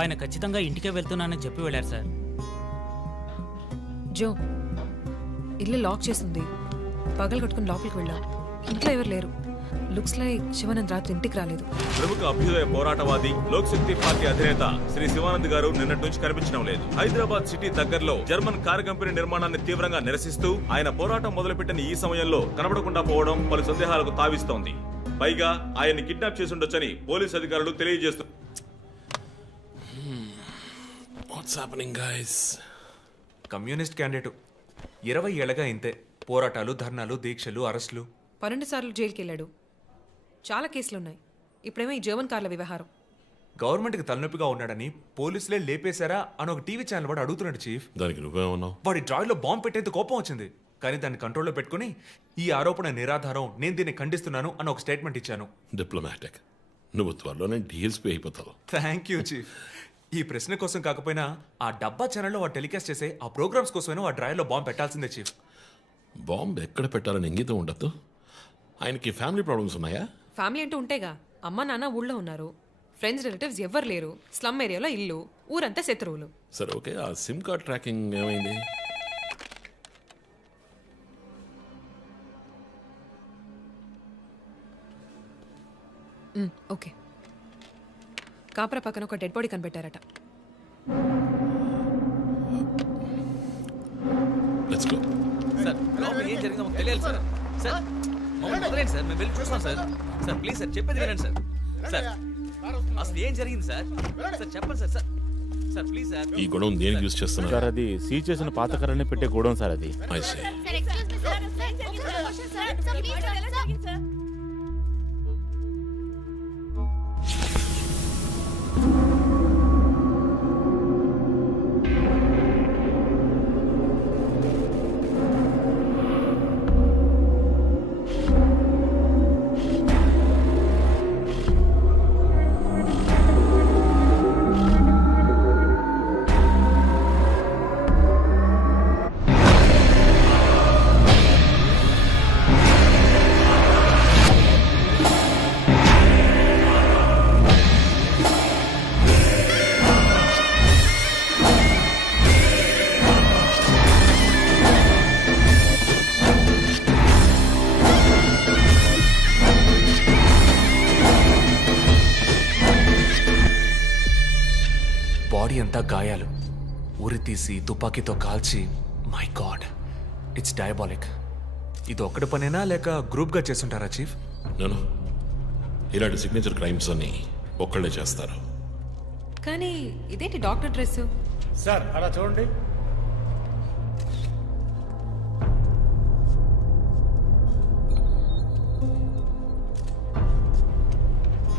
ఆయన ఖచ్చితంగా ఇంటికే వెళ్తున్నానని చెప్పి వెళ్ళారు సార్. జో, ఇల్లు లాక్ చేసింది. పగలు కట్టుకుని లోపలికి వెళ్ళాం. ఇంట్లో ఎవరు లేరు. లుక్స్ లైక్ శివానంద్ రాత్రి ఇంటికి రాలేదు. ప్రముఖ అభ్యుదయ పోరాటవాది లోక్ శక్తి పార్టీ అధినేత శ్రీ శివానంద్ గారు నిన్నటి నుంచి కనిపించడం లేదు. హైదరాబాద్ సిటీ దగ్గరలో జర్మన్ కారు కంపెనీ నిర్మాణాన్ని తీవ్రంగా నిరసిస్తూ ఆయన పోరాటం మొదలుపెట్టిన ఈ సమయంలో కనబడకుండా పోవడం పలు సందేహాలకు తావిస్తోంది. పైగా ఆయన్ని కిడ్నాప్ చేసి ఉండొచ్చని పోలీసు అధికారులు తెలియజేస్తున్నారు. కమ్యూనిస్ట్ క్యాండిడేట్ 20 ఏళ్లగా ఇంతే. పోరాటాలు, ధర్నాలు, దీక్షలు, అరెస్టులు. 12 సార్లు జైలుకి వెళ్ళాడు. చాలా కేసులున్నాయి. ఇప్పుడేమో ఈ జర్మన్ కార్ల వ్యవహారం. గవర్నమెంట్కి తలనొప్పిగా ఉన్నాడని పోలీసులే లేపేశారా అని ఒక టీవీ ఛానల్ వాడు అడుగుతున్నాడు చీఫ్. దానికి నువ్వేమన్నావు? వాడి డ్రాయిలో బాంబు పెట్టేంత కోపం వచ్చింది. కానీ దాన్ని కంట్రోల్లో పెట్టుకుని ఈ ఆరోపణ నిరాధారం, నేను దీన్ని ఖండిస్తున్నాను అని ఒక స్టేట్మెంట్ ఇచ్చాను. డిప్లొమాటిక్. నువ్వు త్వరలోనే డీఎల్స్పీ అయిపోతావు. Thank you chief. ఈ ప్రశ్న కోసం కాకపోయినా ఆ డబ్బా ఛానల్లో వాడు టెలికాస్ట్ చేసే ఆ ప్రోగ్రామ్స్ కోసమైనా ఆ డ్రాయిలో బాంబు పెట్టాల్సిందే చీఫ్. బాంబు ఎక్కడ పెట్టాలని ఇంగితం ఉండద్దు. ఆయనకి ఫ్యామిలీ ప్రాబ్లమ్స్ ఉన్నాయా? ఫ్యామిలీ అంటూ ఉంటేగా. అమ్మ నాన్న ఊళ్ళో ఉన్నారు. ఫ్రెండ్స్, రిలేటివ్స్ ఎవ్వరు లేరు. స్లమ్ ఏరియాలో ఇల్లు, ఊరంతా శత్రువులు. సరే ఓకే, ఆ సిమ్ కార్డ్ ట్రాకింగ్ ఏమైంది? ఓకే. కాపరా పక్కన ఒక డెడ్ బాడీ కనిపెట్టారట. Let's go. సార్, లోపల ఏం జరిగిందో మాకు తెలియాలి సార్. సార్, మమ్మల్ని వదిలేండి సార్, మేము వెళ్ళి చూస్తాం సార్. సార్ ప్లీజ్ సార్, చెప్పేది వినండి సార్. సార్ అసలు ఏం జరిగింది సార్? సార్ చెప్పండి sir. Sir sir please sir. ఈ గొడవ దేనికి యూజ్ చేస్తున్నారు సార్? అది సీజ్ చేసిన పాత కర్రని పెట్టే గోడౌన్ సార్. అది I see. బాడీ అంతా గాయాలు, ఉరి తీసి తుపాకీతో కాల్చి. My God, it's diabolic. ఇది ఒక్కడి పనేనా లేక గ్రూప్గా చేస్తుంటారా చీఫ్? నేను ఇలాంటి సిగ్నేచర్ క్రైమ్స్ అన్ని ఒక్కళ్ళే చేస్తారు. కానీ ఇదేంటి డాక్టర్ డ్రెస్? సార్ అలా చూడండి.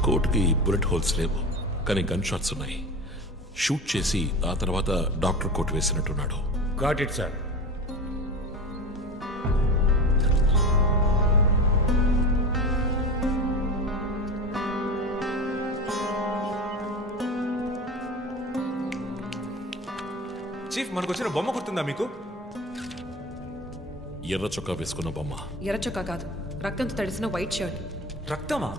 కోట్కి బుల్లెట్ హోల్స్ లేవు, కానీ గన్ షాట్స్ ఉన్నాయి. షూట్ చేసి ఆ తర్వాత డాక్టర్ కోట్ వేసినట్టున్నాడు. Got it sir. చీఫ్, మనకు వచ్చిన బొమ్మ గుర్తుందా మీకు? ఎర్ర చొక్కా వేసుకున్న బొమ్మ. ఎర్ర చొక్కా కాదు, రక్తంతో తడిసిన వైట్ షర్ట్. రక్తమా?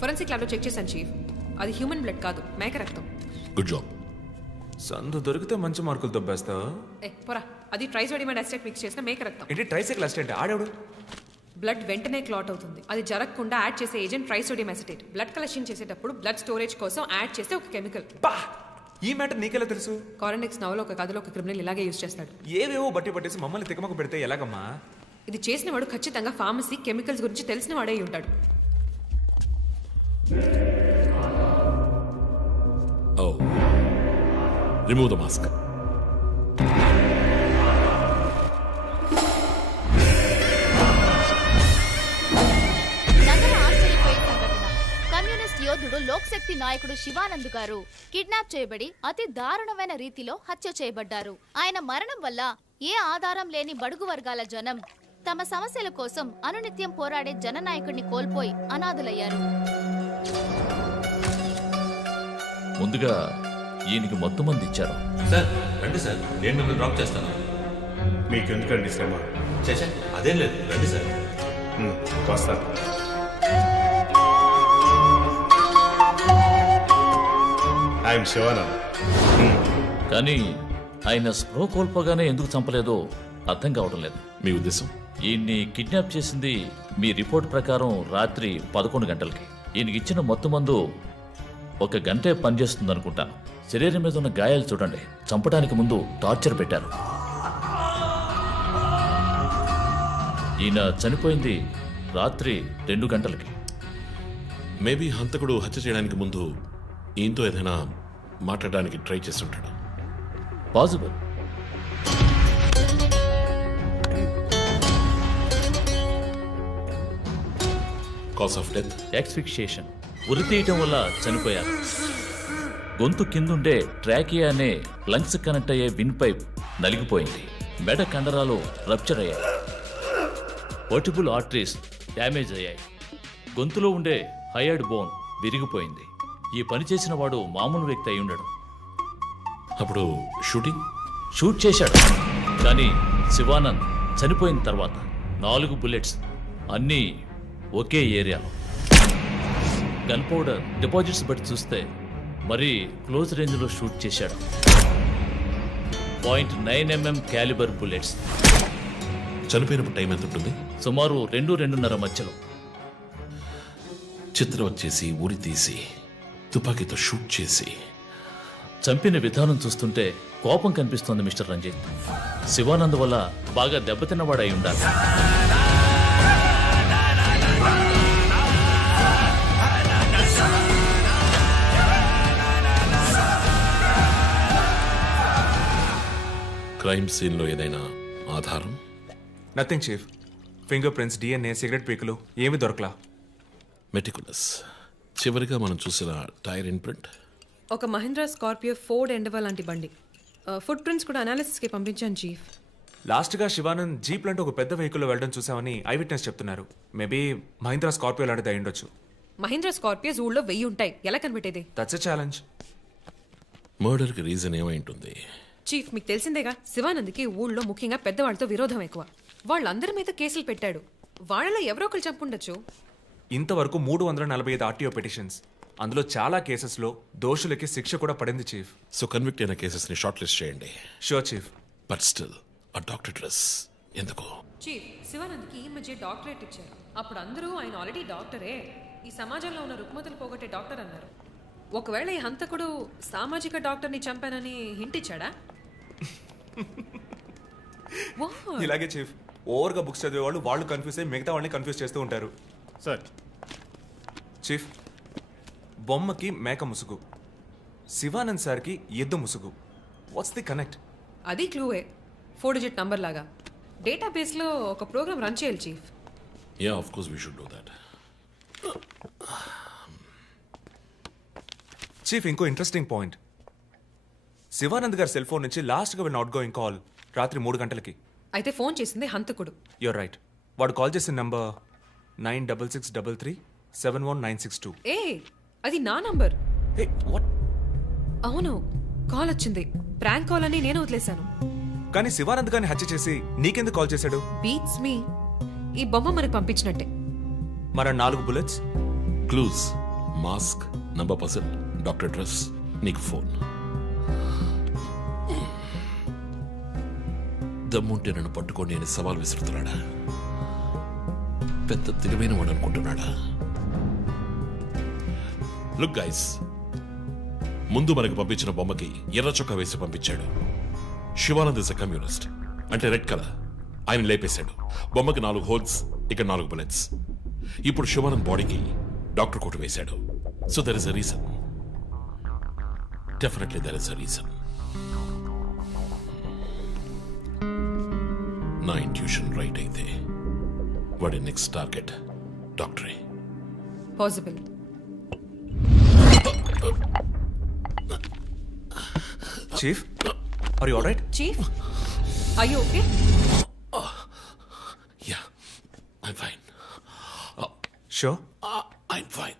ఫోరెన్సిక్ ల్యాబ్లో చెక్ చేశాను చీఫ్. అది హ్యూమన్ బ్లడ్ కాదు, మేక రక్తం. Good job. సందు దొరికితే మంచి మార్కులు దొబ్బేస్తావా? పోరా, అది ట్రైసోడియం అసిటేట్ మిక్స్ చేసిన మేక రక్తం. ఏంటి ట్రైసైకిల్ అసిస్టెంట్? ఆడాడు. బ్లడ్ వెంటనే క్లాట్ అవుతుంది. అది జరగకుండా యాడ్ చేసే agent trisodium acetate. Blood collection చేసేటప్పుడు బ్లడ్ స్టోరేజ్ కోసం యాడ్ చేసే ఒక కెమికల్. ఈ మ్యాటర్ నీకెలా తెలుసు? కారెనిక్స్ నవలో ఒక కథలో ఒక క్రిమినల్ ఇలాగే యూజ్ చేస్తాడు. ఏవేవో బట్టి పట్టేసి మమ్మల్ని తికమక పెడితే ఎలాగమ్మా? ఇది చేసిన వాడు ఖచ్చితంగా ఫార్మసీ, కెమికల్స్ గురించి తెలిసిన వాడే ఉంటాడు. Oh. Remove the mask. Communist యోధుడు లోక్ శక్తి నాయకుడు శివానంద్ గారు కిడ్నాప్ చేయబడి అతి దారుణమైన రీతిలో హత్య చేయబడ్డారు. ఆయన మరణం వల్ల ఏ ఆధారం లేని బడుగు వర్గాల జనం తమ సమస్యల కోసం అనునిత్యం పోరాడే జననాయకుడిని కోల్పోయి అనాథులయ్యారు. ముందుగా ఈయనకి మొత్తం మంది ఇచ్చారు. సార్ రండి సార్, నేను మిమ్మల్ని డ్రాప్ చేస్తాను. మీకు ఎందుకండి శ్రమ? చేసా అదేం లేదు, రండి సార్. వస్తాను. ఐఎమ్ శివానంద్. కానీ ఆయన స్ప్రో కోల్పోగానే ఎందుకు చంపలేదో అర్థం కావడం లేదు. మీ ఉద్దేశం? ఈయన్ని కిడ్నాప్ చేసింది మీ రిపోర్ట్ ప్రకారం రాత్రి 11 గంటలకి. ఈయనకి ఇచ్చిన మొత్తం మందు 1 గంటే పనిచేస్తుంది అనుకుంటాను. శరీరం మీద ఉన్న గాయాలు చూడండి. చంపడానికి ముందు టార్చర్ పెట్టారు. ఈయన చనిపోయింది రాత్రి 2 గంటలకి. మేబీ హంతకుడు హత్య చేయడానికి ముందు ఈయనతో ఏదైనా మాట్లాడడానికి ట్రై చేస్తుంటాడు. Possible. Cause of death? Asphyxiation. ఉరి తీయటం వల్ల చనిపోయారు. గొంతు కిందుండే ట్రాకియా అనే లంగ్స్ కనెక్ట్ అయ్యే విన్ పైప్ నలిగిపోయింది. మెడ కండరాలు రప్చర్ అయ్యాయి. వర్టిబుల్ ఆర్టరీస్ డ్యామేజ్ అయ్యాయి. గొంతులో ఉండే హయర్డ్ బోన్ విరిగిపోయింది. ఈ పని చేసిన వాడు మామూలు వ్యక్తి అయి ఉండడు. అప్పుడు షూట్ చేశాడు. కానీ శివానంద్ చనిపోయిన తర్వాత 4 బుల్లెట్స్ అన్నీ ఒకే ఏరియాలో. గన్ పౌడర్ డిపాజిట్స్ బట్టి చూస్తే మరీ క్లోజ్ రేంజ్లో షూట్ చేశాడు. 0.9 mm క్యాలిబర్ బుల్లెట్స్. చనిపోయినప్పుడు టైం ఎంత ఉంటుంది? సుమారు 2-2:30 మధ్యలో. చిత్రం వచ్చేసి ఉరి తీసి తుపాకీతో షూట్ చేసి చంపిన విధానం చూస్తుంటే కోపం కనిపిస్తోంది మిస్టర్ రంజిత్. శివానంద్ వల్ల బాగా దెబ్బతిన్నవాడై ఉండాలి. క్రైమ్ సీన్లో ఏదైనా ఆధారం? Nothing chief. Finger prints, DNA, cigarette పీకులు ఏమీ దొరకలా. మెటికులస్. చివరిగా మనం చూసిన టైర్ ఇన్ప్రింట్? ఒక మహీంద్రా స్కార్పియో ఫోర్డ్ ఎండవా లాంటి బండి. ఫుట్ ప్రింట్స్ కూడా అనాలిసిస్కి పంపించాను చీఫ్. లాస్ట్గా శివానంద్ జీప్ లాంటి ఒక పెద్ద వెహికల్లో వెళ్ళడం చూసామని ఐ విట్నెస్ చెప్తున్నారు. మేబీ మహీంద్రా స్కార్పియో లాంటిది అయి ఉండొచ్చు. మహీంద్రా స్కార్పియోస్ ఊళ్ళో 1000 ఉంటాయి. ఎలా కనిపెట్టేది? That's a challenge. మర్డర్కి రీజన్ ఏమై ఉంటుంది? చీఫ్, మీకు తెలిసిందేగా, శివానంద్కి ఊళ్ళో ముఖ్యంగా పెద్దవాళ్ళతో విరోధం ఎక్కువ. వాళ్ళందరి మీద కేసులు పెట్టాడు. వాళ్ళలో ఎవరో ఒకరు చంపుండొచ్చు. ఇంతవరకు 345 RTO పిటిషన్స్. అందులో చాలా కేసెస్లో దోషులకి శిక్ష కూడా పడింది చీఫ్. సో కన్విక్ట్ అయిన కేసెస్ని షార్ట్ లిస్ట్ చేయండి. Sure chief. బట్ స్టిల్ ఆ డాక్టర్ డ్రెస్ ఎందుకు? చీఫ్, శివానంద్కి ఈ మధ్య డాక్టరేట్ ఇచ్చారు. అప్పుడు అందరూ ఆయన ఆల్రెడీ డాక్టరే, ఈ సమాజంలో ఉన్న రుగ్మతలు పోగొట్టే డాక్టర్ అన్నారు. ఒకవేళ ఈ హంతకుడు సామాజిక డాక్టర్ని చంపానని హింట్ ఇచ్చాడా? ఇలాగే చీఫ్, ఓవర్గా బుక్స్ చదివే వాళ్ళు కన్ఫ్యూజ్ అయ్యి మిగతా వాళ్ళని కన్ఫ్యూజ్ చేస్తూ ఉంటారు. సార్ చీఫ్, బొమ్మకి మేక ముసుగు, శివానంద్ సార్కి ఎద్దు ముసుగు. What's the connect? అది క్లూవే. 4 digit నంబర్ లాగా. డేటాబేస్లో ఒక ప్రోగ్రామ్ రన్ చేయాలి chief. Yeah, of course we should do that. Chief, ఇంకో ఇంట్రెస్టింగ్ పాయింట్. శివానంద్ గారి సెల్ ఫోన్ నుంచి లాస్ట్గా వెళ్ళిన అవుట్ గోయింగ్ కాల్ రాత్రి 3 గంటలకి. అయితే ఫోన్ చేసింది హంతకుడు. You're right. వాడు కాల్ చేసిన నంబర్ 9663371962. ఏ, అది నా నంబర్. Hey, what? అవును, కాల్ వచ్చింది. ప్రాంక్ కాల్ అని నేను వదిలేశాను. కానీ శివానంద్ గారిని హత్య చేసి నీకెందుకు కాల్ చేశాడు? బీట్స్ మీ. ఈ బొమ్మ మనకు పంపించినట్టే. మన 4 bullets, clues, mask, number person, doctor dress, నీకు ఫోన్. దమ్ముంటే నన్ను పట్టుకొని నేను సవాల్ విసురుతున్నాడా? పెద్ద తెలివైన వాడు అనుకుంటున్నాడా? లుక్ గైస్, ముందు మనకు పంపించిన బొమ్మకి ఎర్ర చొక్కా వేసి పంపించాడు. శివానంద్ ఇస్ ఎ కమ్యూనిస్ట్, అంటే రెడ్ కలర్. ఆయన లేపేశాడు. బొమ్మకి 4 హోల్స్, ఇక్కడ 4 బుల్లెట్స్. ఇప్పుడు శివానంద్ బాడీకి డాక్టర్ కోట్ వేశాడు. So there is a reason. Definitely there is a reason. నా ఇంట్యూషన్ రైట్ అయితే వాడి నెక్స్ట్ టార్గెట్ డాక్టరే. Possible. Chief, are you alright? Chief, are you okay? Yeah, I'm fine. Sure? I'm fine.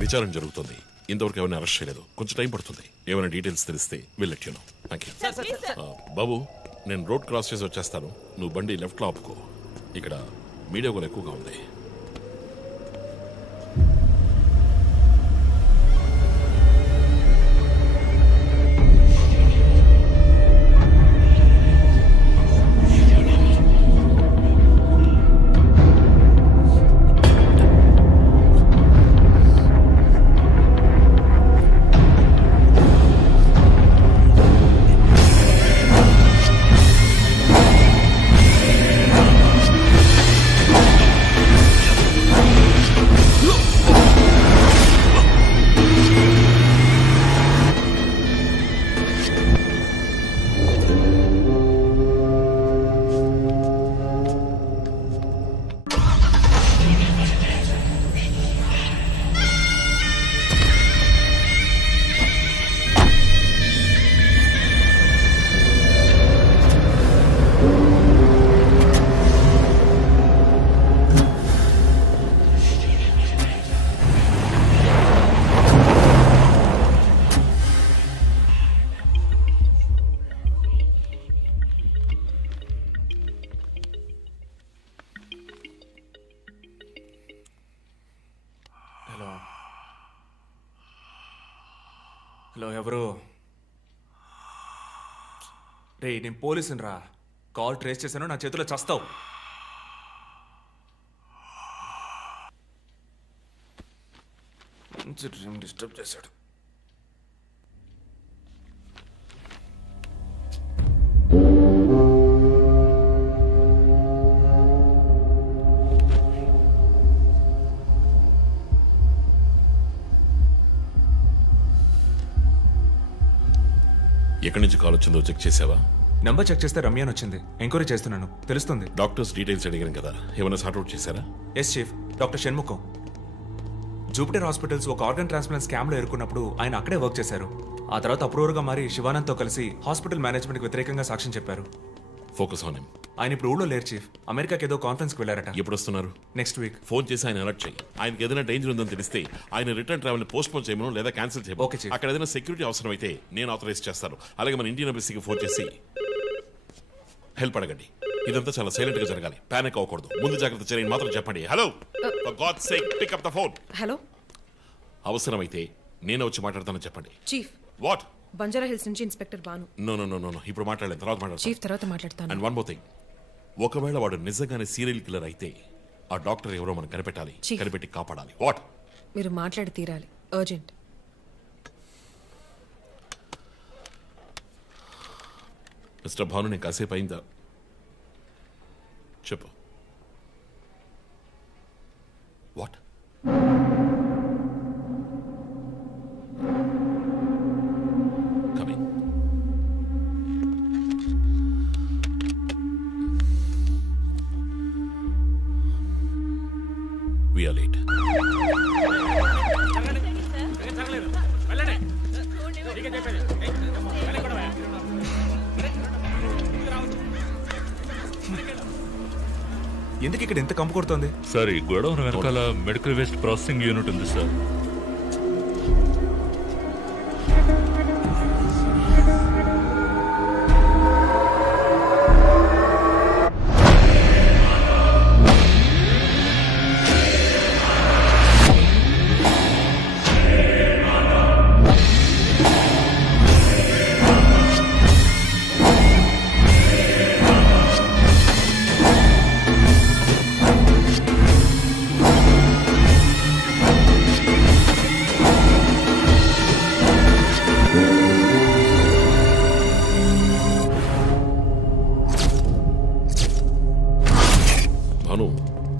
విచారణ జరుగుతుంది. ఇంతవరకు ఎవరిని arrest చేయలేదు. కొంచెం టైం పడుతుంది. ఏమైనా డీటెయిల్స్ తెలిస్తే will let you know. Thank you. బాబు, నేను రోడ్ క్రాస్ చేసి వచ్చేస్తాను. నువ్వు బండి లెఫ్ట్ లో ఆపుకో. ఇక్కడ మీడియా కూడా ఎక్కువగా ఉంది. హలో, ఎవరు? రే, నేను పోలీసుని రా. కాల్ ట్రేస్ చేశాను, నా చేతిలో చస్తావు. మంచి డ్రీమ్ డిస్టర్బ్ చేశాడు. ఎక్కడి నుంచి కాల్ వచ్చిందో చెక్ చేసావా? నెంబర్ చెక్ చేస్తే రమ్య అని వచ్చింది. ఎంక్వైరీ చేస్తున్నాను, తెలుస్తుంది. డాక్టర్స్ డీటెయిల్స్ అడిగాను కదా, ఏమైనా సార్ట్అవుట్ చేశారా? Yes chief, doctor Shanmukham. Jupiter hospitals ఒక ఆర్గన్ ట్రాన్స్ప్లాంట్ స్కామ్లో ఎరుకున్నప్పుడు ఆయన అక్కడే వర్క్ చేశారు. ఆ తర్వాత అప్రూవర్గా మారి శివానంద్తో కలిసి హాస్పిటల్ మేనేజ్మెంట్కి వ్యతిరేకంగా సాక్ష్యం చెప్పారు. Focus on him. ఆయన ఇప్పుడు ఊళ్ళో లేరు చీఫ్. అమెరికాకి ఏదో కాన్ఫరెన్స్కి వెళ్ళారట. ఎప్పుడు వస్తున్నారు? Next week. ఫోన్ చేసి ఆయన అలర్ట్ చేయి. ఆయనకి ఏదైనా డేంజర్ ఉందని తెలిస్తే ఆయన రిటర్న్ ట్రావెల్ పోస్ట్ పోన్ చేయమను లేదా క్యాన్సిల్ చేయమను. Okay chief. అక్కడ ఏదైనా సెక్యూరిటీ అవసరం అయితే నేను ఆథరైజ్ చేస్తాను. అలాగే మన ఇండియన్ ఎంబసీకి ఫోన్ చేసి హెల్ప్ అడగండి. ఇదంతా చాలా సైలెంట్ గా జరగాలి. పానిక్ అవ్వకూడదు. ముందు జాగ్రత్త చర్యని మాత్రం చెప్పండి. Hello, for god's sake pick up the phone. Hello, అవసరమైతే నేనే వచ్చి మాట్లాడతానని చెప్పండి. చీఫ్. వాట్? బంజారా హిల్స్ నుంచి ఇన్స్పెక్టర్ బాను. నో, ఇప్పుడు మాట్లాడలేదు, తర్వాత మాట్లాడతాను. చీఫ్, తర్వాత మాట్లాడతాను. అండ్ వన్ మోర్ థింగ్, ఒకవేళ వాడు నిజంగానే సీరియల్ కిల్లర్ అయితే ఆ డాక్టర్ ఎవరో మనం కనిపెట్టాలి. కనిపెట్టి కాపాడాలి. వాట్? మీరు మాట్లాడి తీరాలి. అర్జెంట్. మిస్టర్ భాను, నేను కాసేపు అయిందా? చెప్పు. What? Coming. We are late. ఎందుకు ఇక్కడ ఎంత కంపు కొడుతోంది? సార్, ఈ గొడవ వెనకాల మెడికల్ వేస్ట్ ప్రాసెసింగ్ యూనిట్ ఉంది సార్.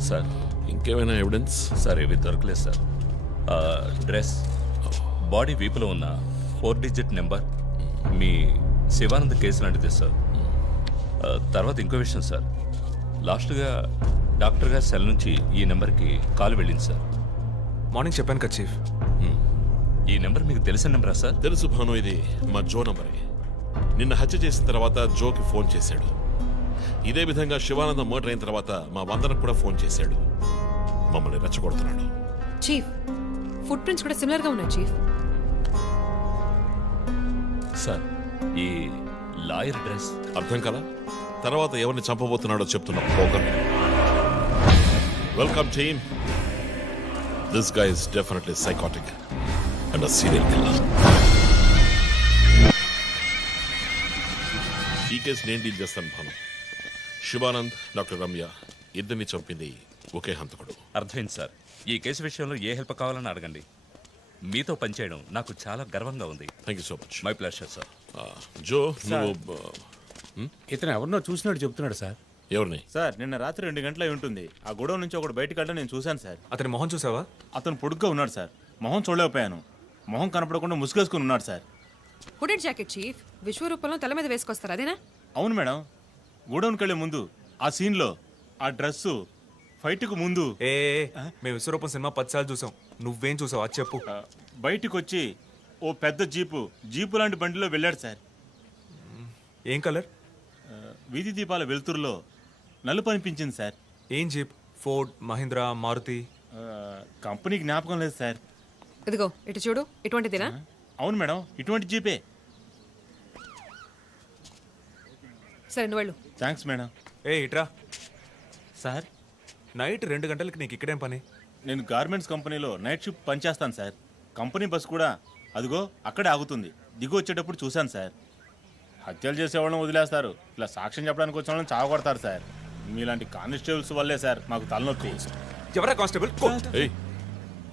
సార్, ఇంకేమైనా ఎవిడెన్స్? సార్, ఇవి దొరకలేదు సార్. డ్రెస్, బాడీ వీపులో ఉన్న 4 డిజిట్ నెంబర్ మీ శివానంద్ కేసు లాంటిది సార్. తర్వాత ఇంకో విషయం సార్, లాస్ట్గా డాక్టర్ గారి సెల్ నుంచి ఈ నెంబర్కి కాల్ వెళ్ళింది సార్. మార్నింగ్ చెప్పాను కదా చీఫ్. ఈ నెంబర్ మీకు తెలిసిన నెంబరా సార్? తెలుసు భాను, ఇది మా జో నంబరే. నిన్న హత్య చేసిన తర్వాత జోకి ఫోన్ చేశాడు. ఇదే విధంగా శివానంద మర్డర్ అయిన తర్వాత మా వందనకు కూడా ఫోన్ చేశాడు. మమ్మల్ని రెచ్చగొడుతున్నాడు. చీఫ్, ఫుట్ ప్రింట్స్ కూడా సిమిలర్ గా ఉన్నాయి చీఫ్. సార్ ఈ లాయర్ డ్రెస్ అర్థం కదా? తర్వాత ఎవరిని చంపబోతున్నాడో చెప్తున్నా పోగర్. Welcome team. This guy is definitely psychotic and serial killer. ఈ కేసు నేను డీల్ చేస్తాను భాను. శివానంద్, డాక్టర్ రమ్య ఇద్దరిని చంపింది ఒకే హంతకుడు. అర్థమైంది సార్. ఈ కేసు విషయంలో ఏ హెల్ప్ కావాలని అడగండి. మీతో పనిచేయడం నాకు చాలా గర్వంగా ఉంది. Thank you so much. My pleasure sir. Jo, నువ్వు ఇతను ఎవరినో చూసినట్టు చెప్తున్నాడు సార్. ఎవరిని? సార్ నిన్న రాత్రి 2 గంటలై ఉంటుంది. ఆ గొడవ నుంచి ఒకటి బయటకు వెళ్ళడం నేను చూశాను సార్. అతని మొహం చూసావా? అతను పొడుగ్గా ఉన్నాడు సార్. మొహం చూడలేకపోయాను. మొహం కనపడకుండా ముసుగేసుకుని ఉన్నాడు సార్. Hooded jacket chief. విశ్వరూపంలో తల మీద వేసుకొస్తారు అదేనా? అవును మేడం. గోడౌన్కి వెళ్ళే ముందు ఆ సీన్లో ఆ డ్రెస్సు ఫైట్కు ముందు మేము విశ్వరూపం సినిమా 10 సార్లు చూసాం. నువ్వేం చూసావు అది చెప్పు. బయటికి వచ్చి ఓ పెద్ద జీపు లాంటి బండిలో వెళ్ళాడు సార్. ఏం కలర్? వీధి దీపాల వెలుతురులో నలుపు అనిపించింది సార్. ఏం jeep? Ford, Mahindra, Maruti? Company జ్ఞాపకం లేదు సార్. ఇదిగో ఇటు చూడు. ఇటువంటిదేనా? అవును మేడం, ఇటువంటి జీపే. సరే నువ్వు వెళ్ళు. Thanks madam. ఇట్రా సార్. నైట్ 2 గంటలకి నీకు ఇక్కడేం పని? నేను గార్మెంట్స్ కంపెనీలో నైట్ షిఫ్ట్ పనిచేస్తాను సార్. కంపెనీ బస్ కూడా అదిగో అక్కడే ఆగుతుంది. దిగు వచ్చేటప్పుడు చూశాను సార్. హత్యలు చేసేవాళ్ళని వదిలేస్తారు, ఇలా సాక్ష్యం చెప్పడానికి వచ్చిన వాళ్ళని చావగొడతారు సార్. మీలాంటి కానిస్టేబుల్స్ వల్లే సార్ మాకు తలనొప్పి. ఎవరా కానిస్టేబుల్?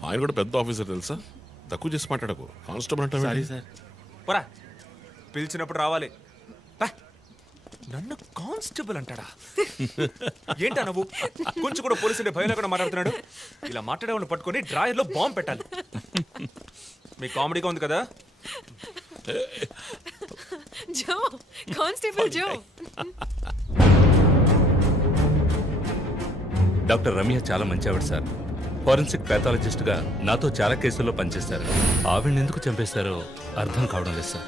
ఆయన కూడా పెద్ద ఆఫీసర్ తెలుసా? తక్కువ చేసి మాట్లాడకు. కానిస్టేబుల్ అంటే సారీ సార్. పోరా, పిలిచినప్పుడు రావాలి. నన్ను కానిస్టేబుల్ అంటాడా? ఏంటా నువ్వు? కొంచెం కూడా పోలీసులు భయం లేకుండా మాట్లాడుతున్నాడు. ఇలా మాట్లాడేవాళ్ళని పట్టుకొని డ్రాయర్లో బాంబు పెట్టాలి. మీ కామెడీగా ఉంది కదా? జో, కానిస్టేబుల్ జో. డాక్టర్ రమ్య చాలా మంచి ఆవిడ సార్. ఫోరెన్సిక్ ప్యాథాలజిస్ట్ గా నాతో చాలా కేసుల్లో పనిచేశారు. ఆవిడని ఎందుకు చంపేశారో అర్థం కావడం లేదు సార్.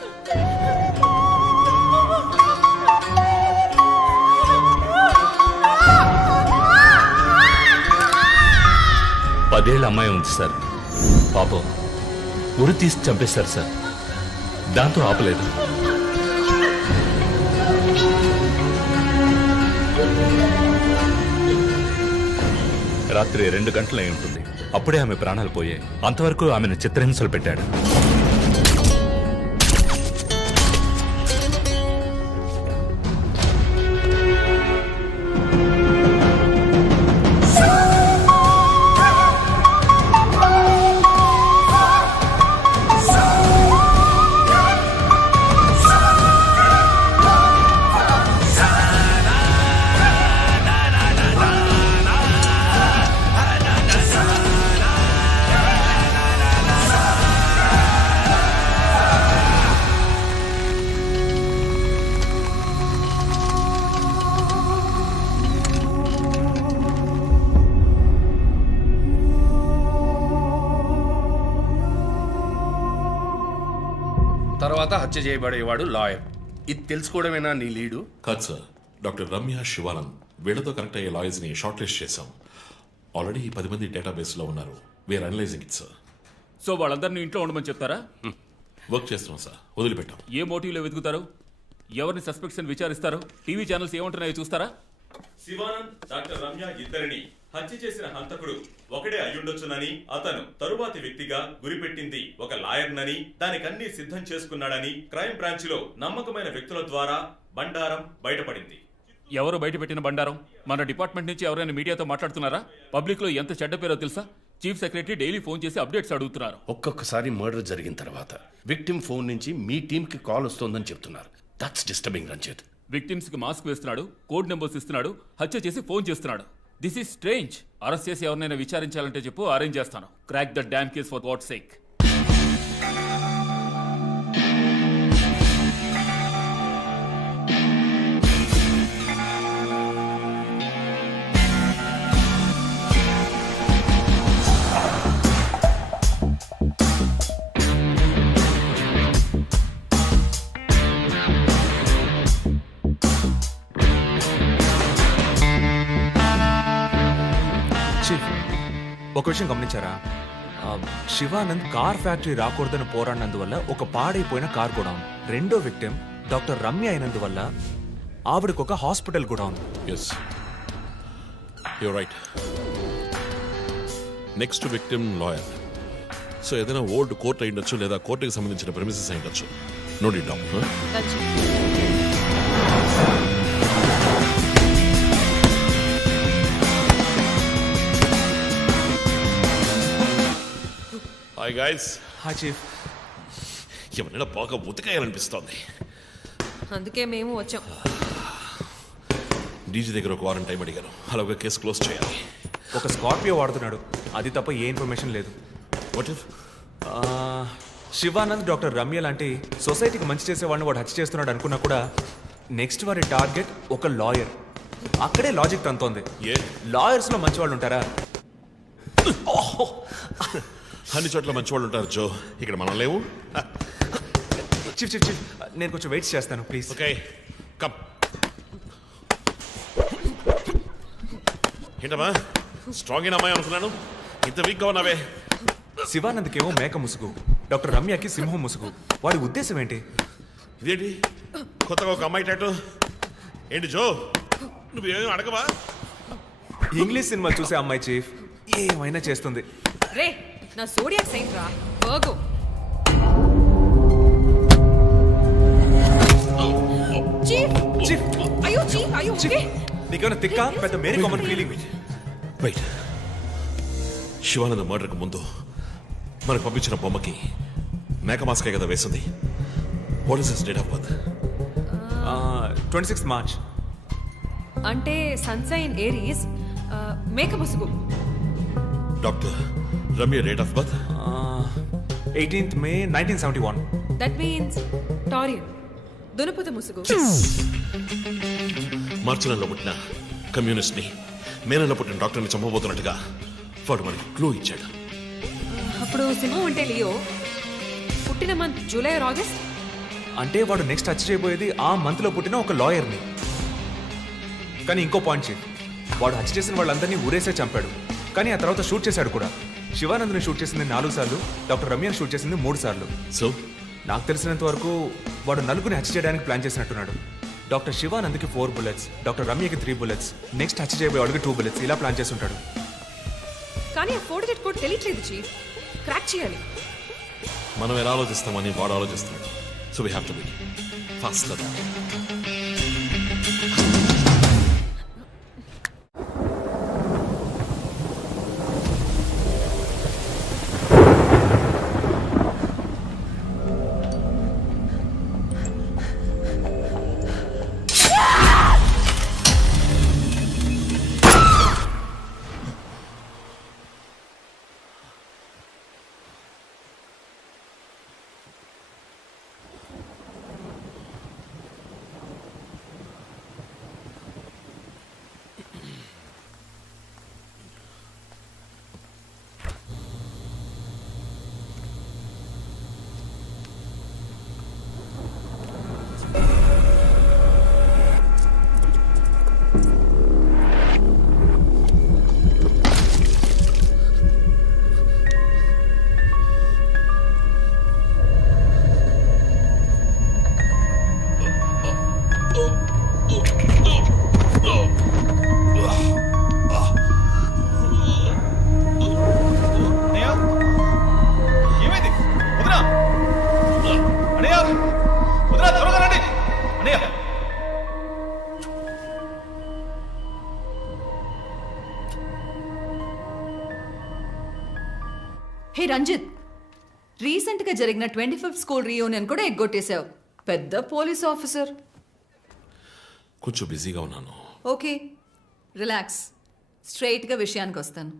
పదేళ్ల అమ్మాయి ఉంది సార్. పాపం ఉరి తీసి చంపేశారు సార్. దాంతో ఆపలేదు. రాత్రి 2 గంటలై ఉంటుంది. అప్పుడే ఆమె ప్రాణాలు పోయాయి. అంతవరకు ఆమెను చిత్రహింసలు పెట్టాడు. తర్వాత హత్య చేయబడేవాడు లాయర్. ఇది తెలుసుకోవడమేనా నీ లీడు? కాదు సార్. డాక్టర్ రమ్య, శివానంద్ వీళ్ళతో కనెక్ట్ అయ్యే లాయర్స్ ని షార్ట్ లిస్ట్ చేశాం. ఆల్రెడీ 10 మంది డేటాబేస్ లో ఉన్నారు. We're analysing it sir. So వాళ్ళందరినీ ఇంట్లో ఉండమని చెప్తారా? వర్క్ చేస్తున్నాం సార్. వదిలిపెట్టాం. ఏ మోటివ్లో వెతుకుతారు? ఎవరిని సస్పెక్ట్స్ అని విచారిస్తారు? టీవీ ఛానల్స్ ఏమంటున్నాయో చూస్తారా? శివానంద్, డాక్టర్ రమ్య ఇద్దరిని హత్య చేసిన హంతకుడు ఒకడే అయ్యుండొచ్చునని, అతను తరువాతి వ్యక్తిగా గురిపెట్టింది ఒక లాయర్నని, దానికన్నీ సిద్ధం చేసుకున్నాడని క్రైమ్ బ్రాంచ్ లో నమ్మకమైన వ్యక్తుల ద్వారా బండారం బయటపడింది. ఎవరు బయటపెట్టిన బండారం? మన డిపార్ట్మెంట్ నుంచి ఎవరైనా మీడియాతో మాట్లాడుతున్నారా? పబ్లిక్ లో ఎంత చెడ్డ పేరో తెలుసా? చీఫ్ సెక్రటరీ డైలీ ఫోన్ చేసి అప్డేట్స్ అడుగుతున్నారు. ఒక్కొక్కసారి మర్డర్ జరిగిన తర్వాత విక్టిమ్ ఫోన్ నుంచి మీ టీమ్ కి కాల్ వస్తోందని చెప్తున్నారు. That's disturbing Ranjith. విక్టిమ్స్ కి మాస్క్ వేస్తున్నాడు, కోడ్ నెంబర్స్ ఇస్తున్నాడు, హత్య చేసి ఫోన్ చేస్తున్నాడు. This is strange. అరెస్ట్ చేసి ఎవరినైనా విచారించాలంటే చెప్పు, అరేంజ్ చేస్తాను. Crack the damn case for what sake. ఒక విషయం గమనించారా? శివానంద్ కార్ ఫ్యాక్టరీ రాకూడదని పోరాడినందువల్ల ఒక పాడైపోయిన కార్ కూడా ఉంది. రెండో విక్టిమ్ డాక్టర్ రమ్య అయినందువల్ల ఆవిడకు ఒక హాస్పిటల్ కూడా ఉంది. Yes you're right. Next victim lawyer. So ఏదైనా ఓల్డ్ కోర్ట్ అయి ఉండొచ్చు లేదా కోర్టుకి సంబంధించిన ప్రెమిసెస్ అయి ఉండొచ్చు. Note it down. Hi guys. Hi chief. ఎవరైనా బాగా ఉతకాయాలనిపిస్తోంది. అందుకే మేము వచ్చాం. డీజీ దగ్గర ఒక వారం టైం అడిగాను. అలాగే కేసు క్లోజ్ చేయాలి. ఒక స్కార్పియో వాడుతున్నాడు, అది తప్ప ఏ ఇన్ఫర్మేషన్ లేదు. What if Shivanand doctor Ramya లాంటి సొసైటీకి మంచి చేసేవాడిని వాడు హత్య చేస్తున్నాడు అనుకున్నా కూడా నెక్స్ట్ వారి టార్గెట్ ఒక లాయర్. అక్కడే లాజిక్ తంతోంది. లాయర్స్ లో మంచి వాళ్ళు ఉంటారా? అన్ని చోట్ల మంచి వాళ్ళు ఉంటారు జో, ఇక్కడ మనం లేవు. చీఫ్ చీఫ్ చీఫ్ నేను కొంచెం వెయిట్ చేస్తాను ప్లీజ్. Okay come. ఏంటమ్మా స్ట్రాంగ్ అయిన అమ్మాయి అనుకున్నాను, ఇంత వీక్గా ఉన్నావే. శివానంద్కేమో మేక ముసుగు, డాక్టర్ రమ్యకి సింహం ముసుగు. వాడి ఉద్దేశం ఏంటి? ఇదేంటి కొత్తగా ఒక అమ్మాయి టాటూ ఏంటి జో? నువ్వేమీ అడగవా? ఇంగ్లీష్ సినిమా చూసే అమ్మాయి చీఫ్ ఏమైనా చేస్తుంది. రే నా సోడియాక్ సైన్ రా వర్గో. చీఫ్ చీఫ్ అయ్యో చీఫ్ అయ్యో ఓకే. నీకేమైనా తిక్క పెద్ద మేరీ కామన్ ఫీలింగ్. రైట్. శివానంద మర్డర్కి ముందు మనకు పంపించిన బొమ్మకి మేక మాస్కే కదా వేసింది. What is his date of birth? 26 March. అంటే సన్సైన్ ఏరీస్ మేక ముసుగు. Doctor Ramya date of birth 18th May 1971. That means Taurean దునపుత ముసుగు. మార్చి నెలలో పుట్టిన కమ్యూనిస్ట్ ని మే నెలలో పుట్టిన డాక్టర్ని చంపబోతున్నట్టుగా వాడు మనకి క్లూ ఇచ్చాడు. అప్పుడు సింహం అంటే లియో, పుట్టిన మంత్ జూలై ఆర్ ఆగస్ట్. అంటే వాడు నెక్స్ట్ టచ్ చేయబోయేది ఆ మంత్ లో పుట్టిన ఒక లాయర్ని. కానీ ఇంకో పాయింట్ చీఫ్, వాడు హత్య చేసిన వాళ్ళందరినీ ఊరేసే చంపాడు, కానీ ఆ తర్వాత షూట్ చేశాడు కూడా. శివానంద్ని షూట్ చేసింది 4 సార్లు, డాక్టర్ రమ్యని షూట్ చేసింది 3 సార్లు. సో నాకు తెలిసినంత వరకు వాడు నలుగురిని హత్య చేయడానికి ప్లాన్ చేసినట్టున్నాడు. డాక్టర్ శివానంద్కి 4 bullets, డాక్టర్ రమ్యకి 3 bullets, నెక్స్ట్ హత్య చేయబోయే వాడికి 2 bullets, ఇలా ప్లాన్ చేసి ఉంటాడు. కానీ ఆ 4 digit కోడ్ తెలియట్లేదు చీఫ్, క్రాక్ చేయాలి. మనం ఎలా ఆలోచిస్తామని వాడు ఆలోచిస్తున్నాడు. So we have to be fast. Hey Ranjith, రీసెంట్గా జరిగిన 25th స్కూల్ రీయూనియన్ కూడా ఎగ్గొట్టేశావు. పెద్ద పోలీస్ ఆఫీసర్. కొంచెం బిజీగా ఉన్నాను. ఓకే రిలాక్స్, స్ట్రైట్గా విషయానికి వస్తాను.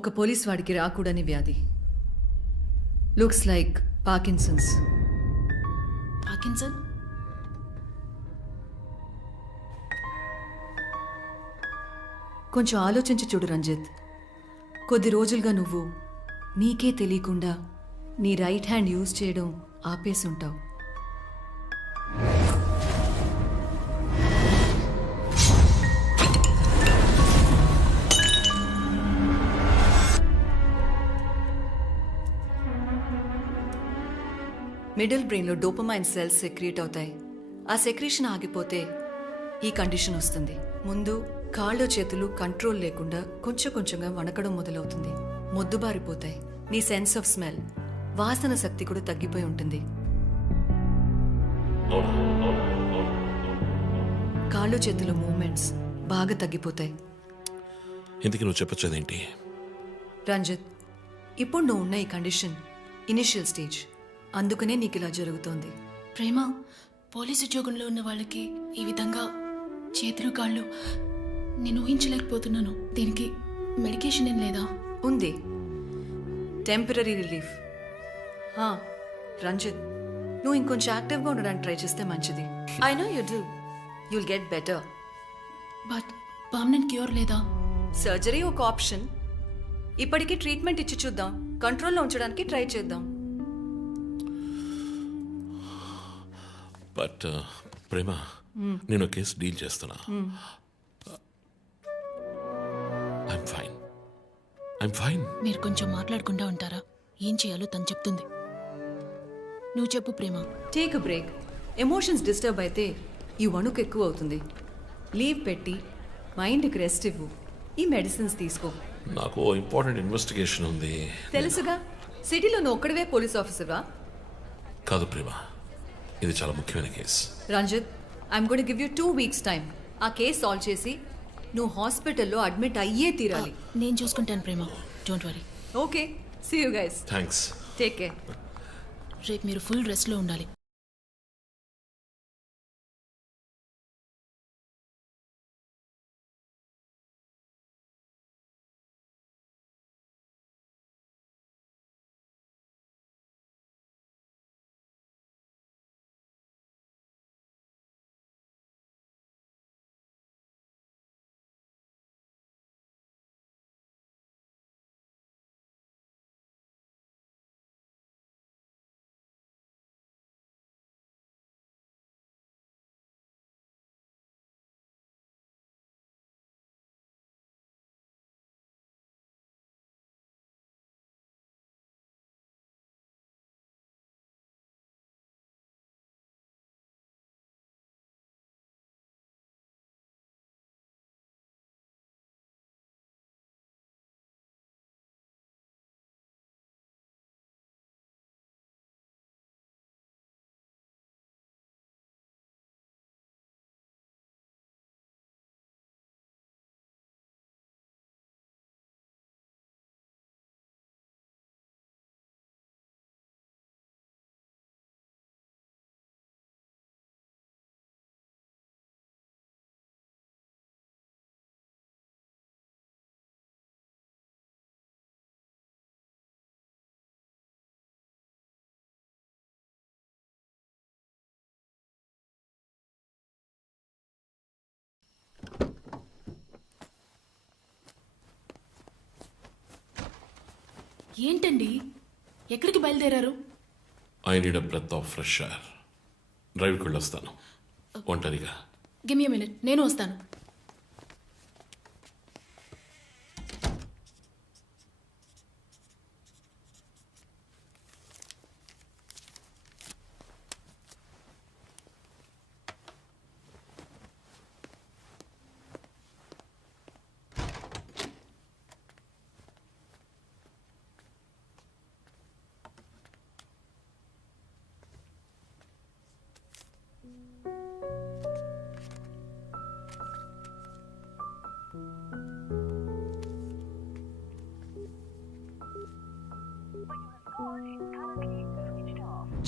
ఒక పోలీస్ వాడికి రాకూడని వ్యాధి, లుక్స్ లైక్ పార్కిన్సన్స్. పార్కిన్సన్? కొంచెం ఆలోచించి చూడు రంజిత్. కొద్ది రోజులుగా నువ్వు నీకే తెలియకుండా నీ రైట్ హ్యాండ్ యూజ్ చేయడం ఆపేసి ఉంటావు. మిడిల్ బ్రెయిన్లో డోపమైన్ సెల్స్ సెక్రియేట్ అవుతాయి. ఆ సెక్రీషన్ ఆగిపోతే ఈ కండిషన్ వస్తుంది. ముందు కాళ్ళు చేతులు కంట్రోల్ లేకుండా కొంచెం కొంచెంగా వణకడం మొదలవుతుంది. మొద్దుబారిపోతాయి. నీ సెన్స్ ఆఫ్ స్మెల్, వాసన శక్తి కూడా తగ్గిపోయి ఉంటుంది. కాళ్ళు చేతుల మూమెంట్స్ బాగా తగ్గిపోతాయి. ఇందుకు నువ్వు చెప్పొచ్చేదేంటి? రంజిత్, ఇప్పుడు నువ్వు ఉన్న ఈ కండిషన్ ఇనిషియల్ స్టేజ్, అందుకనే నీకు ఇలా జరుగుతోంది. ప్రేమ, పోలీసు ఉద్యోగంలో ఉన్న వాళ్ళకి ఈ విధంగా చేతులు కాళ్ళు నేను ఊహించలేకపోతున్నాను. దీనికి మెడికేషన్ ఏం లేదా? ఉంది, టెంపరీ రిలీఫ్. రంజిత్, నువ్వు ఇంకొంచెం యాక్టివ్గా ఉండడానికి ట్రై చేస్తే మంచిది. I know you do, you'll get better. But permanent cure లేదా? సర్జరీ ఒక ఆప్షన్. ఇప్పటికీ ట్రీట్మెంట్ ఇచ్చి చూద్దాం, కంట్రోల్లో ఉంచడానికి ట్రై చేద్దాం. బట్ ప్రేమ, నేను కేసు డీల్ చేస్తున్నా. I'm fine. మీరు కొంచెం మాట్లాడకుండా ఉంటారా? ఏం చేయాలో తను చెప్తుంది. నువ్వు చెప్పు Prema. Take a break. Emotions disturb అయితే ఈ వణుకు ఎక్కువ అవుతుంది. లీవ్ పెట్టి మైండ్కి రెస్ట్ ఇవ్వు. ఈ మెడిసిన్స్ తీసుకో. నాకు ఇంపార్టెంట్ ఇన్వెస్టిగేషన్ ఉంది. తెలుసుగా, సిటీలో నువ్వు ఒక్కడివే పోలీస్ ఆఫీసర్వా? కాదు ప్రేమ, ఇది చాలా ముఖ్యమైన case. Ranjith, I'm going to give you 2 weeks time. ఆ కేసు సాల్వ్ చేసి నువ్వు హాస్పిటల్లో అడ్మిట్ అయ్యే తీరాలి. నేను చూసుకుంటాను Prema, don't worry. Okay, see you guys. Thanks. Take care. రేపు మీరు ఫుల్ రెస్ట్లో ఉండాలి. ఏంటండి, ఎక్కడికి బయలుదేరారు? I need a breath of fresh air. డ్రైవ్కి వెళ్ళొస్తాను ఒంటరిగా. గివ్ మీ ఎ మినిట్, నేను వస్తాను.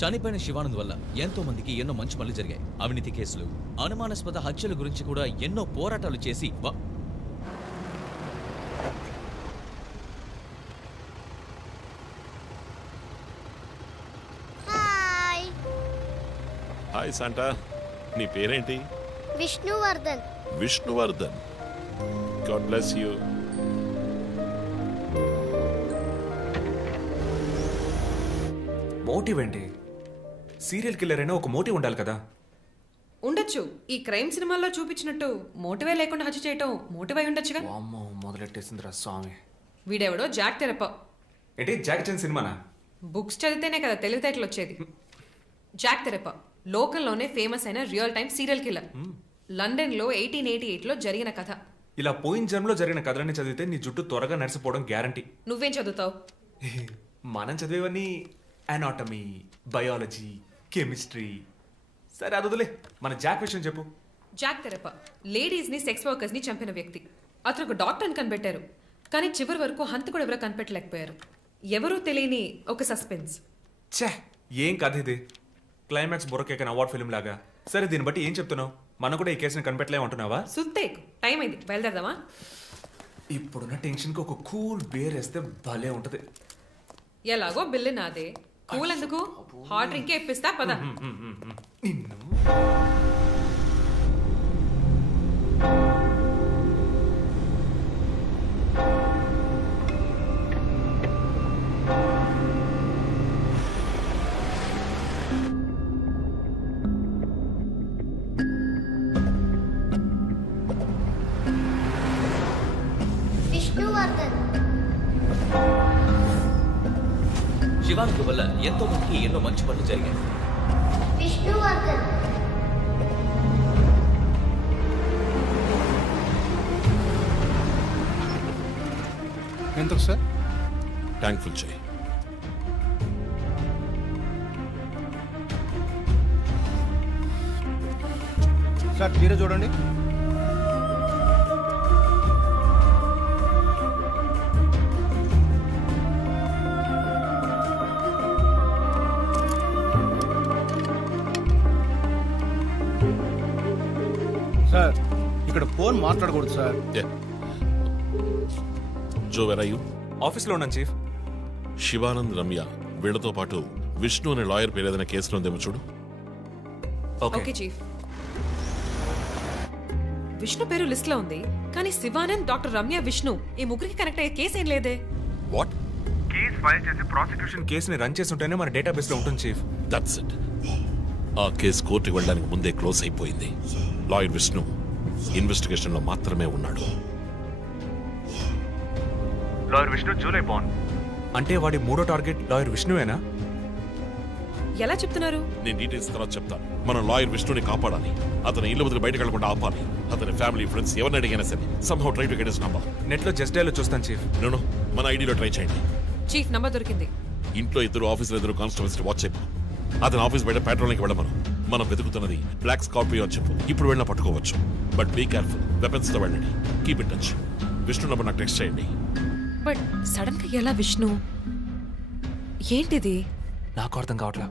చనిపోయిన శివానంద్ వల్ల ఎంతో మందికి ఎన్నో మంచి పనులు జరిగాయి. అవినీతి కేసులు, అనుమానాస్పద హత్యల గురించి కూడా ఎన్నో పోరాటాలు చేసి హాయ్ శాంటా, నీ పేరేంటి? Vishnuvardhan. Vishnuvardhan. God bless you. Motive ఏంటి? సీరియల్ కిల్లర్ అయినా ఒక మోటివ్ ఉండాలి కదా. ఉండొచ్చు. ఈ క్రైమ్ సినిమాల్లో చూపించినట్టు మోటివే లేకుండా హత్య చేయటం మోటివ్ అయి ఉండొచ్చుగా. అమ్మో, మొదలెట్టేసిందిరా స్వామి. వీడెవడో జాక్ తెరప. ఏంటి, జాక్ చాన్ సినిమానా? బుక్స్ చదివితేనే కదా తెలివితేటలు వచ్చేది. జాక్ తెరప లోకల్లోనే ఫేమస్ అయిన రియల్ టైమ్ సీరియల్ కిల్లర్. లండన్లో 1888లో జరిగిన కథ. ఇలా పోయిన జన్మలో జరిగిన కథలన్నీ చదివితే నీ జుట్టు త్వరగా నడిచిపోవడం గ్యారంటీ. నువ్వేం చదువుతావు? మనం చదివేవన్నీ అనాటమీ, బయాలజీ, కెమిస్ట్రీ. సరే అదులే, మన జాక్ విషయం చెప్పు. జాక్ తెరప లేడీస్ ని సెక్స్ వర్కర్స్ ని చంపిన వ్యక్తి. అతను ఒక డాక్టర్ అని కనిపెట్టారు, కానీ చివరి వరకు హంతకుడు ఎవరో కనిపెట్టలేకపోయారు. ఎవరూ తెలియని ఒక సస్పెన్స్. ఛే, ఏం కథ ఇది? క్లైమాక్స్ బుర్రకేకన్ అవార్డ్ ఫిల్మ్ లాగా. సరే, దీన్ని బట్టి ఏం చెప్తున్నావు? మనం కూడా ఈ కేసుని కనిపెట్టలేమంటున్నావా? సుత్తేకు టైం అయింది, బయలుదేరదామా? ఇప్పుడున్న టెన్షన్కి ఒక కూల్ బేర్ వేస్తే భలే ఉంటది. ఎలాగో బిల్లు నాదే, కూల్ ఎందుకు? హాట్ డ్రింకే ఇప్పిస్తా పద. నిన్ను విష్ణువర్ధన్. శివానంద్ వల్ల ఎంతో మందికి ఎన్నో మంచి పనులు జరిగాయి. విష్ణువర్ధన్. ఎందుకు సార్? ట్యాంక్ ఫుల్ చేయి. సార్ మీరే చూడండి. సార్ ఇక్కడ ఫోన్ మాట్లాడకూడదు sir. Joe where are you? ఆఫీస్లో ఉన్నాను చీఫ్. శివానంద్, రమ్య వీళ్లతో పాటు విష్ణు అనే లాయర్ పేరు ఏదైనా కేసులో ఉందేమో చూడు. Okay chief. విష్ణు పేరు లిస్ట్ లో ఉంది, కానీ శివానంద్, డాక్టర్ రమ్య, విష్ణు ఈ ముగ్గురికి కనెక్ట్ అయ్యే కేసు ఏం లేదే. వాట్? కేసు ఫైల్ చేసి ప్రాసిక్యూషన్ కేసుని రన్ చేసి ఉంటేనే మన డేటాబేస్ లో ఉంటుంది చీఫ్. That's it. ఆ కేసు కోర్టుకి వెళ్ళడానికి ముందే క్లోజ్ అయిపోయింది. లాయర్ విష్ణు ఇన్వెస్టిగేషన్ లో మాత్రమే ఉన్నాడు. లాయర్ విష్ణు జూలై బాండ్ అంటే వాడి మూడో టార్గెట్ లాయర్ విష్ణువేనా? ఎలా చెప్తున్నారు? నేను డీటెయిల్స్ తర్వాత చెప్తాను. మనం లాయర్ విష్ణుని కాపాడాలి. అతని ఇల్లు వదిలి బయటకు వెళ్లకుండా ఆపాలి. అతని ఫ్యామిలీ, ఫ్రెండ్స్ ఎవరిని అడిగినా సరే somehow try to get his number. Net లో జస్ట్ డైల్ చూస్తాను చీఫ్. నో మన ఐడిలో ట్రై చేయండి. చీఫ్ నంబర్ దొరికింది. ఇంట్లో ఇద్దరు, ఆఫీసులో ఇద్దరు కానిస్టేబుల్స్ వాచ్ చెప్పు. అతని ఆఫీస్ బయట పెట్రోలింగ్కి వెళ్ళమను. మనం వెతుకుతున్నది బ్లాక్ స్కార్పియో అని చెప్పు. ఇప్పుడు వెళ్ళినా పట్టుకోవచ్చు, బట్ బీ కేర్ఫుల్. వెపన్స్ తో వెళ్ళండి. Keep in touch. Vishnu number నాకు టెక్స్ట్ చేయండి. బట్ సడన్ గా ఎలా విష్ణు? ఏంటిది? నాకు అర్థం కావట్లా.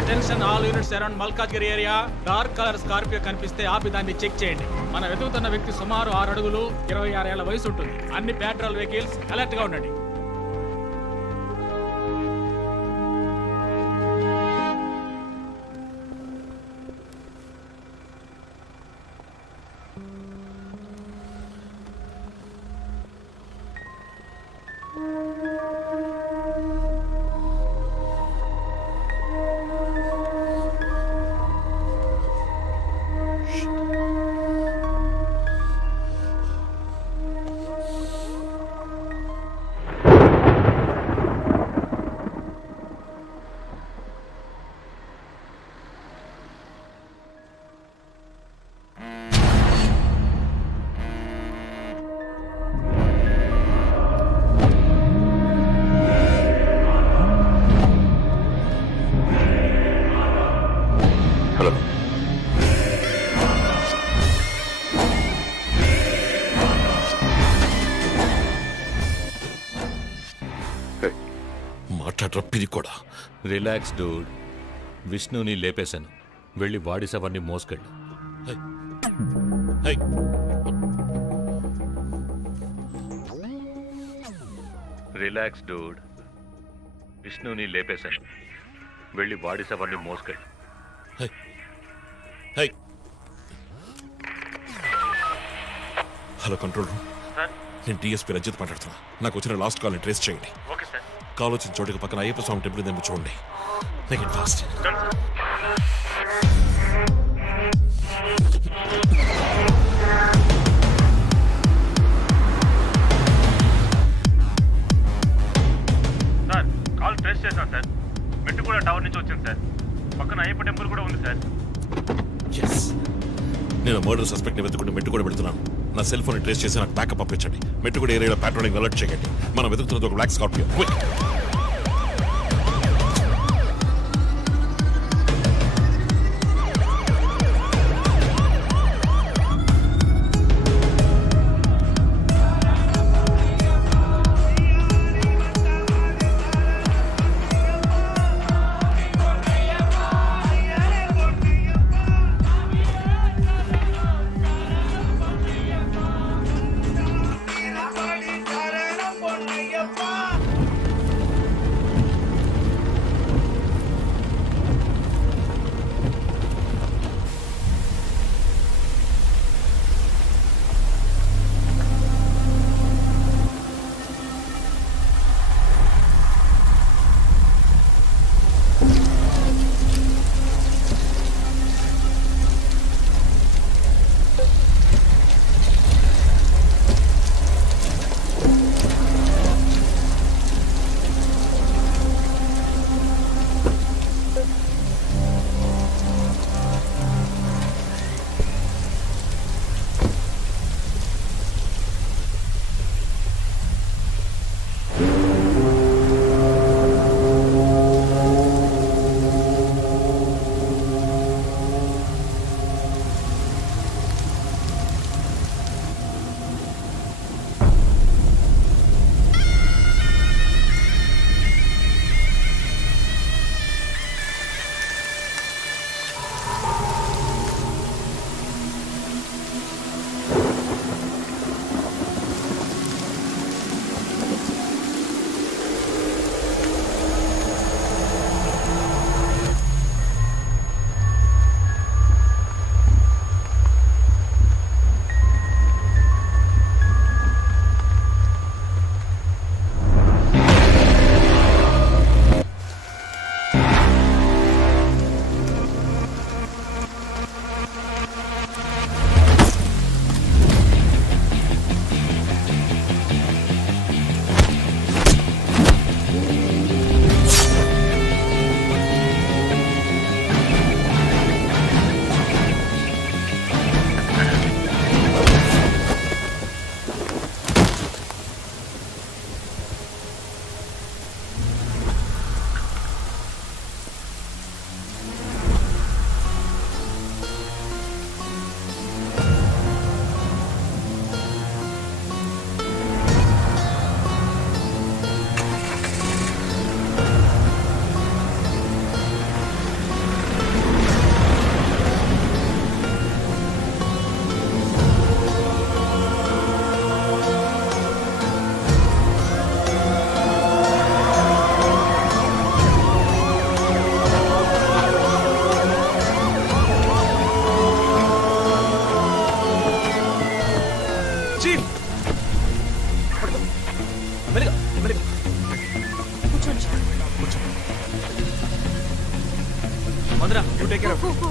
Attention all units around Malkajgiri area. Dark colour Scorpio కనిపిస్తే ఆపి దాన్ని చెక్ చేయండి. మనం వెతుకుతున్న వ్యక్తి సుమారు 6 అడుగులు 26 ఏళ్ల వయసు ఉంటుంది. అన్ని పెట్రోల్ వెహికల్స్ అలర్ట్ గా ఉండండి. కూడా. Relax dude. విష్ణుని లేపేశాను. వెళ్ళి వాడి శవాన్ని మోసుకెళ్ళు. Relax dude. విష్ణుని లేపేశాను. వెళ్ళి వాడి శవాన్ని మోసుకెళ్ళు. Hello control room. నేను డిఎస్పీ రజిత్ మాట్లాడుతున్నా. నాకు వచ్చిన లాస్ట్ కాల్ని ట్రేస్ చేయండి. కాల్ వచ్చిన చోటుకి పక్కన అయ్యప్ప స్వామి టెంపుల్ ఉందేమో చూడండి. Make it fast. నేను మర్డర్ సస్పెక్ట్ ని వెతుకుంటూ మెట్టు కూడా వెళ్తున్నాను. నా సెల్ ఫోన్ ట్రేస్ చేసి నాకు బ్యాకప్ పంపించండి. మెట్టు కూడా ఏరియాలో ప్యాట్రోలింగ్ అలర్ట్ చేయండి. మనం వెతుకుతున్నది ఒక బ్లాక్ స్కార్పియో.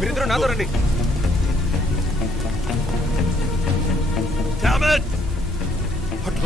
మీరిద్దరూ నాతో రండి.